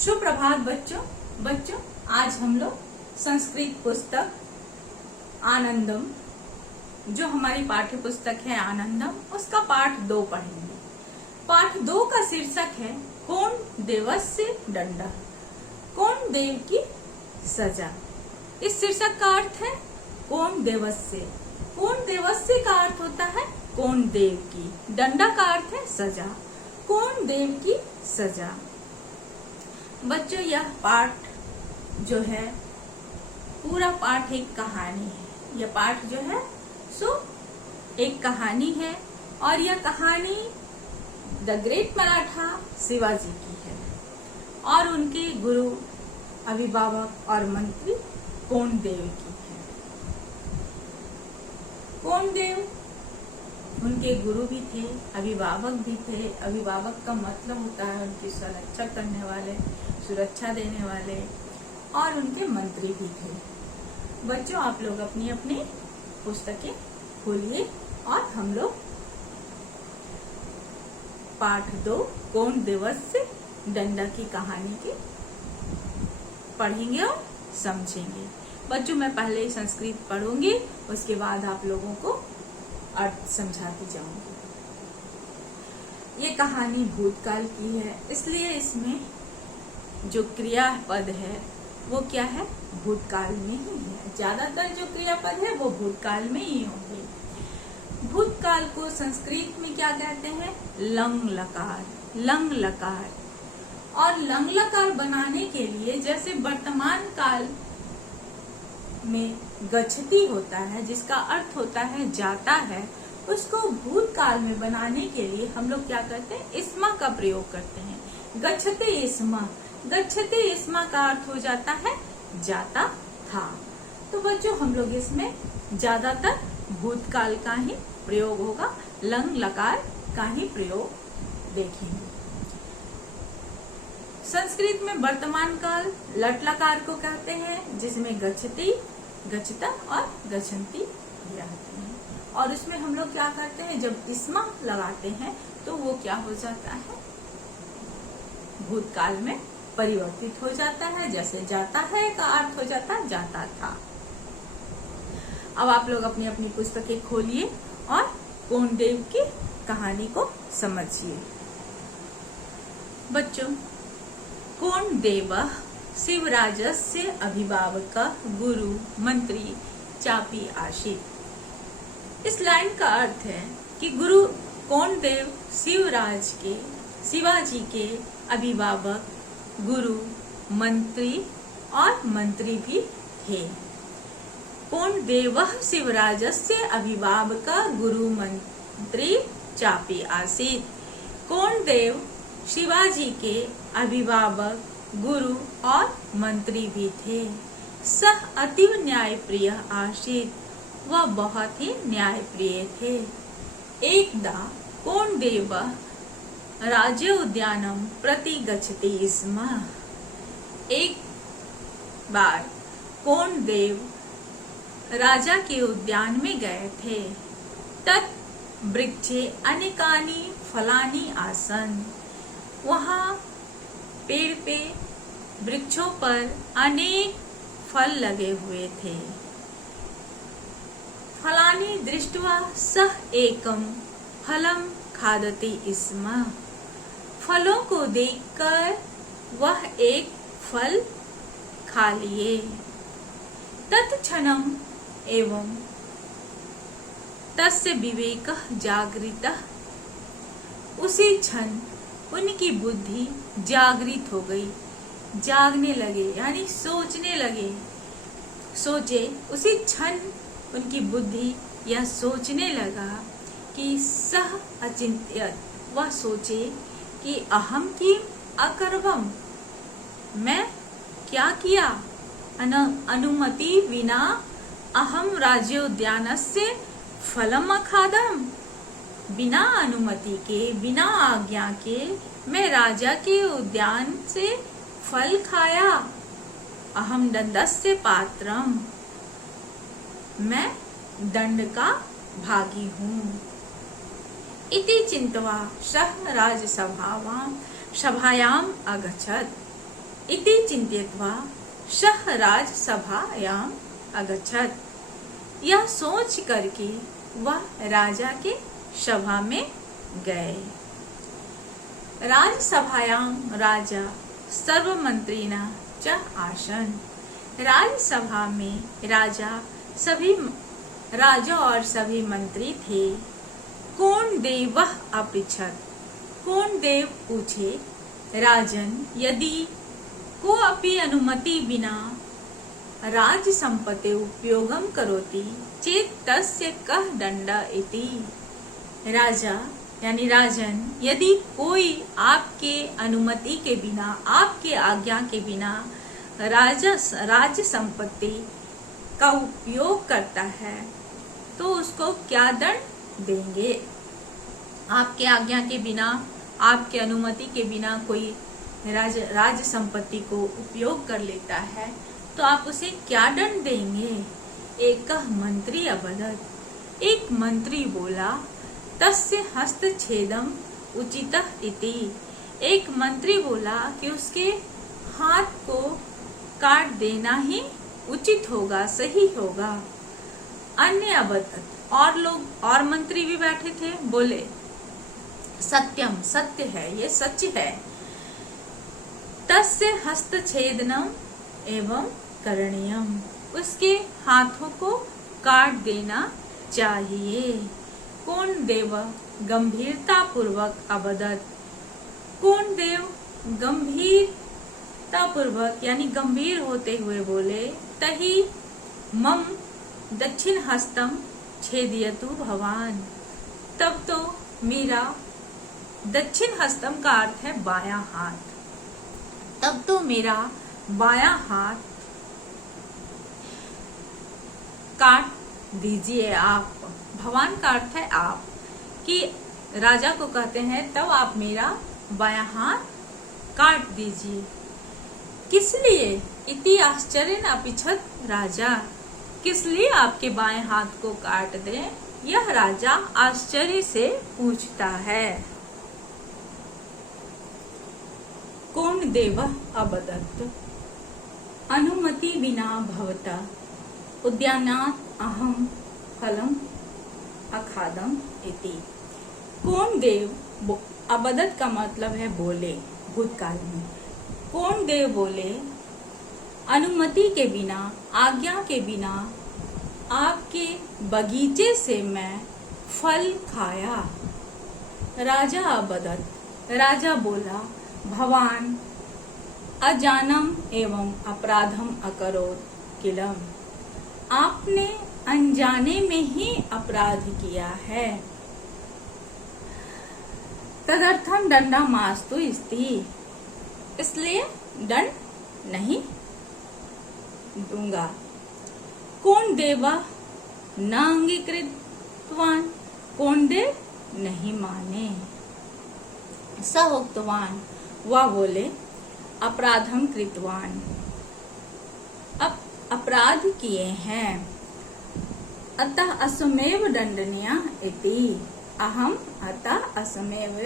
सुप्रभात बच्चों आज हम लोग संस्कृत पुस्तक आनंदम, जो हमारी पाठ्य पुस्तक है आनंदम, उसका पाठ 2 पढ़ेंगे। पाठ 2 का शीर्षक है कौन देवस्य दंड, कौन देव की सजा। इस शीर्षक का अर्थ है कौन देवस्य। कौन देवस्य का अर्थ होता है कौन देव की, दंडा का अर्थ है सजा, कौन देव की सजा। बच्चों यह पाठ जो है पूरा पाठ एक कहानी है। यह पाठ जो है सो एक कहानी है और यह कहानी द ग्रेट मराठा शिवाजी की है और उनके गुरु, अभिभावक और मंत्री कोंडदेव की है। कोंडदेव उनके गुरु भी थे, अभिभावक भी थे। अभिभावक का मतलब होता है उनकी सुरक्षा करने वाले, सुरक्षा देने वाले, और उनके मंत्री भी थे। बच्चों आप लोग अपनी अपनी पुस्तकें खोलिए और हम लोग पाठ 2 कौन देवस्य दंड की कहानी के पढ़ेंगे और समझेंगे। बच्चों मैं पहले संस्कृत पढ़ूंगी, उसके बाद आप लोगों को अर्थ समझाती जाऊंगी। ये कहानी भूतकाल की है, इसलिए इसमें जो क्रियापद है वो क्या है, भूतकाल में ही है। ज्यादातर जो क्रियापद है वो भूतकाल में ही होंगे। भूतकाल को संस्कृत में क्या कहते हैं, लंग लकार, लंग लकार। और लंग लकार बनाने के लिए जैसे वर्तमान काल में गच्छति होता है, जिसका अर्थ होता है जाता है, उसको भूतकाल में बनाने के लिए हम लोग क्या करते हैं, इस्मा का प्रयोग करते हैं। गच्छते इस्मा, गच्छते इस्मा का अर्थ हो जाता है जाता था। तो बच्चों हम लोग इसमें ज्यादातर भूतकाल का ही प्रयोग होगा, लंग लकार का ही प्रयोग देखेंगे। संस्कृत में वर्तमान काल लट लकार को कहते हैं, जिसमें गच्छति, गच्छता और गच्छन्ति रहते हैं। और उसमें हम लोग क्या करते हैं, जब इस्मा लगाते हैं तो वो क्या हो जाता है, भूतकाल में परिवर्तित हो जाता है। जैसे जाता है का अर्थ हो जाता है जाता था। अब आप लोग अपनी अपनी पुस्तकें खोलिए और कोंडदेव की कहानी को समझिए। बच्चों कोंडदेवः शिवराजस्य अभिभावकः गुरु मंत्री चापी आसीत्। इस लाइन का अर्थ है कि गुरु कोंडदेव शिवाजी के अभिभावक, गुरु, मंत्री और मंत्री भी थे। कोंडदेवः शिवराजस्य अभिभावकः गुरु मंत्री चापी आसीत्। कोंडदेव शिवाजी के अभिभावक, गुरु और मंत्री भी थे। सह अतीव न्यायप्रिय आसीत्, वह बहुत ही न्यायप्रिय थे। एकदा कोंडदेवः राज्य उद्यानम प्रति गच्छति स्म। एक बार कोंडदेव राजा के उद्यान में गए थे। तत् वृक्षे अनेकानि फलानि आसन। वहाँ पेड़ पे, वृक्षों पर अनेक फल लगे हुए थे। फलानि दृष्ट्वा सः एकं फलं खादति स्म। फलों को देखकर वह एक फल खा लिए। तत्क्षणम् एवं तस्य विवेकः जागृतः। उसी क्षण उनकी बुद्धि जागृत हो गई, जागने लगे यानी सोचने लगे। सोचे, उसी क्षण उनकी बुद्धि यह सोचने लगा कि सह अचिंत्यत, वह सोचे कि अहम किम अकर्वम, मैं क्या किया, अनुमति विना अहम राज्योद्यानस्य फलम अखादम। बिना अनुमति के, बिना आज्ञा के मैं राजा के उद्यान से फल खाया। अहम दंडस्य पात्रम, मैं दंड का भागी हूँ। इति चिंतवा सः राजसभायाम् अगच्छत्। इति चिंत्यत्वा सः राजसभायाम् अगच्छत्। यह सोच करके वह राजा के सभा में गए। राजसभायां राजा सर्वमंत्रिणा च आसन। राजसभा में राजा और सभी मंत्री थे। कौन देवः अपृच्छत्। कौन देव पूछे, राजन यदि कोऽपि अनुमति विना राज संपत्ति उपयोगम करोति चेत् तस्य कः दण्डः इति। राजा यानी राजन, यदि कोई आपके अनुमति के बिना, आपके आज्ञा के बिना राज संपत्ति का उपयोग करता है तो उसको क्या दंड देंगे। आपके आज्ञा के बिना, आपके अनुमति के बिना कोई राज संपत्ति को उपयोग कर लेता है तो आप उसे क्या दंड देंगे। एक मंत्री अवदत्। एक मंत्री बोला, तस्य हस्तच्छेदम उचितः इति। एक मंत्री बोला कि उसके हाथ को काट देना ही उचित होगा, सही होगा। अन्य अवदत्। और लोग और मंत्री भी बैठे थे, बोले सत्यम, सत्य है, ये सच है। तस्य हस्तच्छेदनम एवं करणीयम। उसके हाथों को काट देना चाहिए। कौन देव गंभीरता पूर्वक अवदत्। कौन देव गंभीरता पूर्वक यानी गंभीर होते हुए बोले, तही मम दक्षिण हस्तम छेदयतु भवान। तब तो मेरा दक्षिण हस्तम का अर्थ है बायां हाथ, तब तो मेरा बायां हाथ काट दीजिए आप। भगवान का अर्थ है आप, कि राजा को कहते हैं तब आप मेरा बायां हाथ काट दीजिए। किस लिए? इति आश्चर्य अपिछत राजा। किस लिए आपके बाएं हाथ को काट दें, यह राजा आश्चर्य से पूछता है। कौन देवः अवदत्। अनुमति बिना भवता उद्यानात् अहम फलम अखादम इति। कौन देव अवदत् का मतलब है बोले, भूतकाल में। कौन देव बोले, अनुमति के बिना, आज्ञा के बिना आपके बगीचे से मैं फल खाया। राजा अवदत्। राजा बोला, भवान अजानम एवं अपराधम अकरोत् किलम। आपने अनजाने में ही अपराध किया है। तदर्थम दंडा मास्तु इति। इसलिए दंड नहीं दूंगा। कौन देवा न अंगीकृतवान। कौन देव नहीं माने। स उक्तवान। वह बोले, अपराधम कृतवान। अब अपराध किए हैं। अतः असमेव दंडनीय इति। अहम अतः असमेव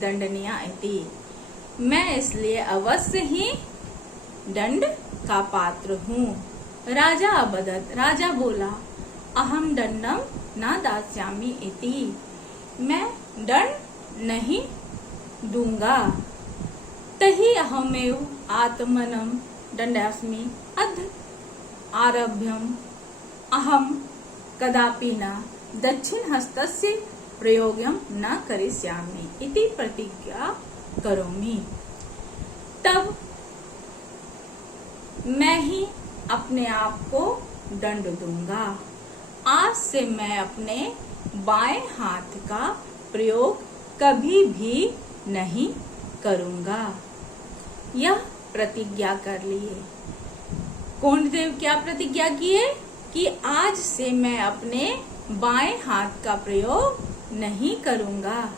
दंडनीय इति। मैं इसलिए अवश्य ही दंड का पात्र हूँ। राजा अवदत्। राजा बोला, अहम दंडम न दास्यामि इति। मैं दंड नहीं दूंगा। तही अहमेव आत्मनम दंडास्मि अध आरभ्यम अहम कदापि न दक्षिण हस्तस्य प्रयोगम न करिष्यामि इति प्रतिज्ञा करोमि। तब मैं ही अपने आप को दंड दूंगा। आज से मैं अपने बाएं हाथ का प्रयोग कभी भी नहीं करूंगा। यह प्रतिज्ञा कर लिए। कौन देव क्या प्रतिज्ञा किए कि आज से मैं अपने बाएं हाथ का प्रयोग नहीं करूंगा।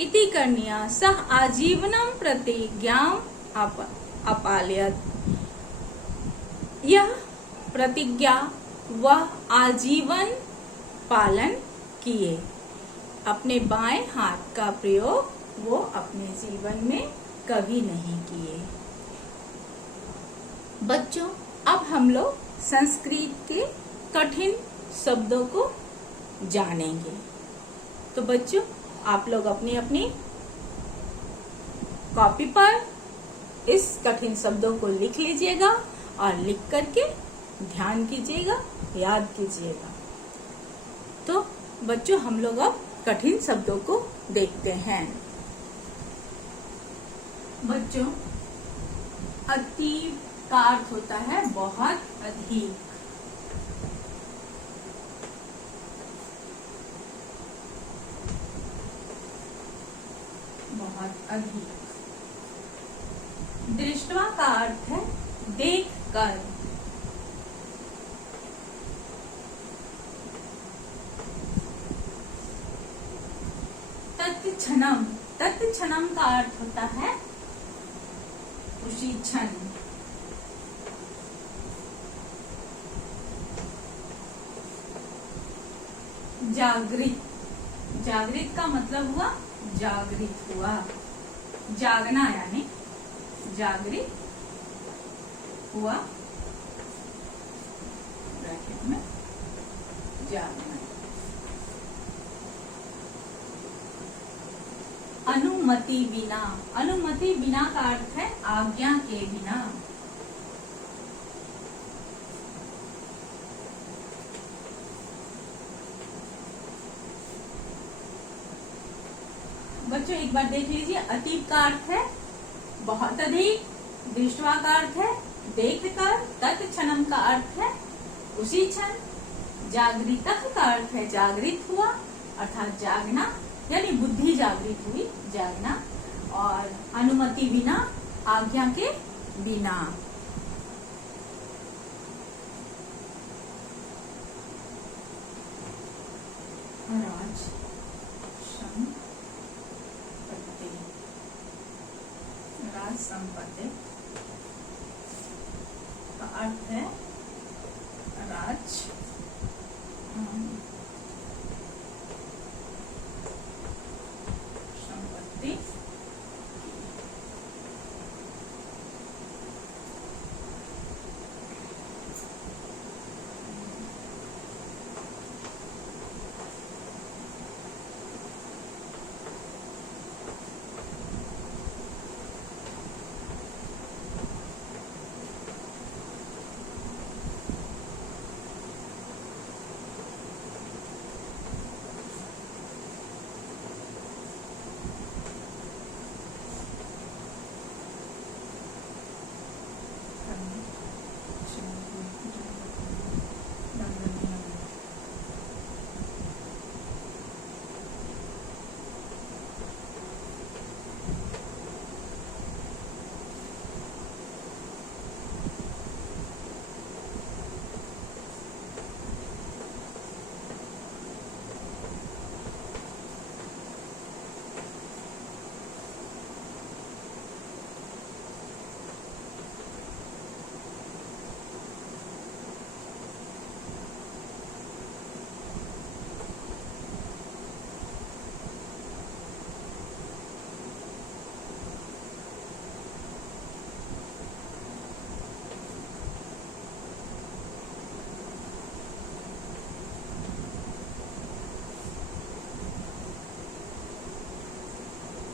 इति कन्या सह आजीवनम प्रतिज्ञाम अपालयत। यह प्रतिज्ञा वह आजीवन पालन किए। अपने बाएं हाथ का प्रयोग वो अपने जीवन में कभी नहीं किए। बच्चों, अब हम लोग संस्कृत के कठिन शब्दों को जानेंगे। तो बच्चों, आप लोग अपनी अपनी कॉपी पर इस कठिन शब्दों को लिख लीजिएगा और लिख करके ध्यान कीजिएगा, याद कीजिएगा। तो बच्चों, हम लोग अब कठिन शब्दों को देखते हैं। बच्चों, अतीव का अर्थ होता है बहुत अधिक। बहुत अधिक। दृष्टवा का अर्थ है देख कर। तत्क्षणम, तत्क्षणम का अर्थ होता है उसी क्षण। जागृत, जागृत का मतलब हुआ जागृत हुआ, जागना यानी जागृत हुआ, ब्रैकेट में जागना। अनुमति बिना, अनुमति बिना का अर्थ है आज्ञा के बिना। बच्चों, एक बार देख लीजिए। अतीव का अर्थ है बहुत अधिक, दृष्टवा का अर्थ है देख कर, तत्क्षणम का अर्थ है उसी क्षण, जागृतः का अर्थ है जागृत हुआ अर्थात जागना, यानी बुद्धि जागृत हुई, जागना। और अनुमति बिना, आज्ञा के बिना। राज संपत्ति, राज संपत्ति का अर्थ है राज संपत्ति।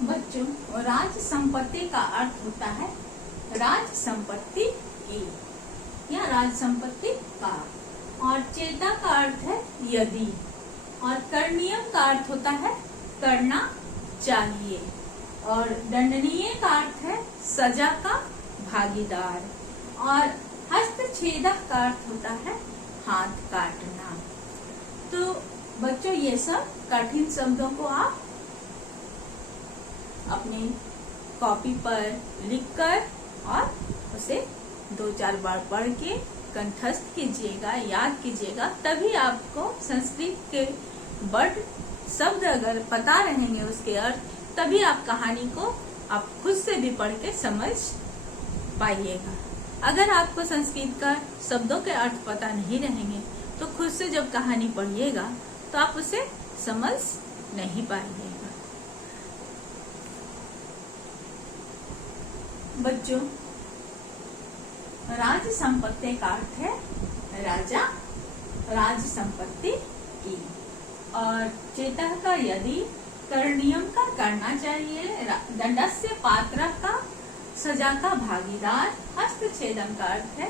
बच्चों, राज संपत्ति का अर्थ होता है राज संपत्ति की या राज संपत्ति का। और चेता का अर्थ है यदि। और करणीयम का अर्थ होता है करना चाहिए। और दंडनीय का अर्थ है सजा का भागीदार। और हस्तछेदक का अर्थ होता है हाथ काटना। तो बच्चों, ये सब कठिन शब्दों को आप अपनी कॉपी पर लिखकर और उसे 2-4 बार पढ़ के कंठस्थ कीजिएगा, याद कीजिएगा। तभी आपको संस्कृत के वर्ड शब्द अगर पता रहेंगे उसके अर्थ, तभी आप कहानी को आप खुद से भी पढ़ के समझ पाइएगा। अगर आपको संस्कृत का शब्दों के अर्थ पता नहीं रहेंगे तो खुद से जब कहानी पढ़िएगा तो आप उसे समझ नहीं पाइएगा। बच्चों, राज संपत्ति का अर्थ है राजा, राज संपत्ति की। और चेतः का यदि, करणीयम का करना चाहिए, दंडस्य पात्र का सजा का भागीदार, हस्तछेदम का अर्थ है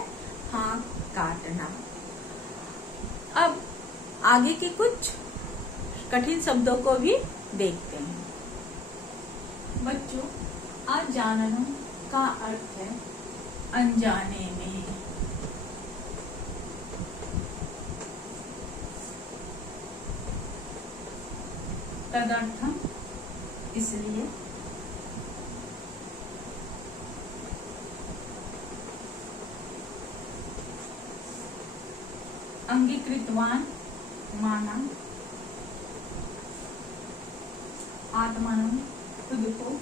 हाथ काटना। अब आगे के कुछ कठिन शब्दों को भी देखते हैं। बच्चों, अजानन का अर्थ है अनजाने में। तदर्थम इसलिए, अंगीकृतवान माना, आत्मानं खुद को,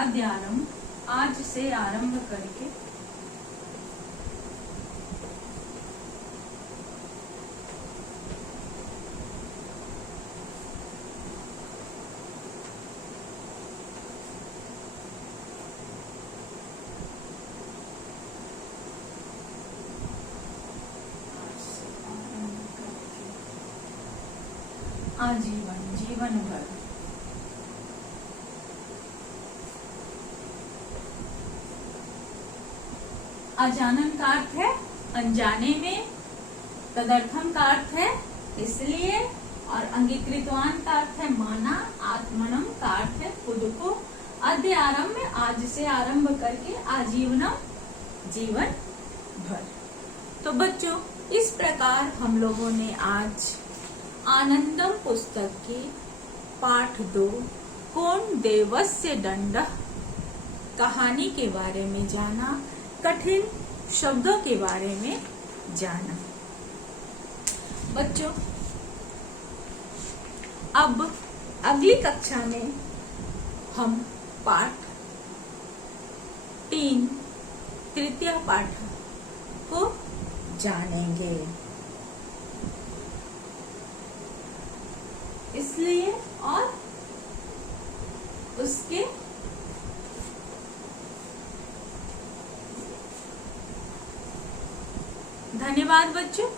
अद्यारंभ आज से आरंभ करके, आजीवन, जीवन भर। अजानन का अर्थ है अनजाने में, तदर्थम का अर्थ है इसलिए, और अंगीकृतवान का अर्थ है माना, आत्मनम का अर्थ है खुद को, अद्य आरंभ में आज से आरंभ करके, आजीवनम जीवन भर। तो बच्चों, इस प्रकार हम लोगों ने आज आनंदम पुस्तक के पाठ 2 कौन देवस्य दंडः कहानी के बारे में जाना, कठिन शब्दों के बारे में जाना। बच्चों, अब अगली कक्षा में हम पाठ 3 तृतीय पाठ को जानेंगे। इसलिए और उसके धन्यवाद बच्चों।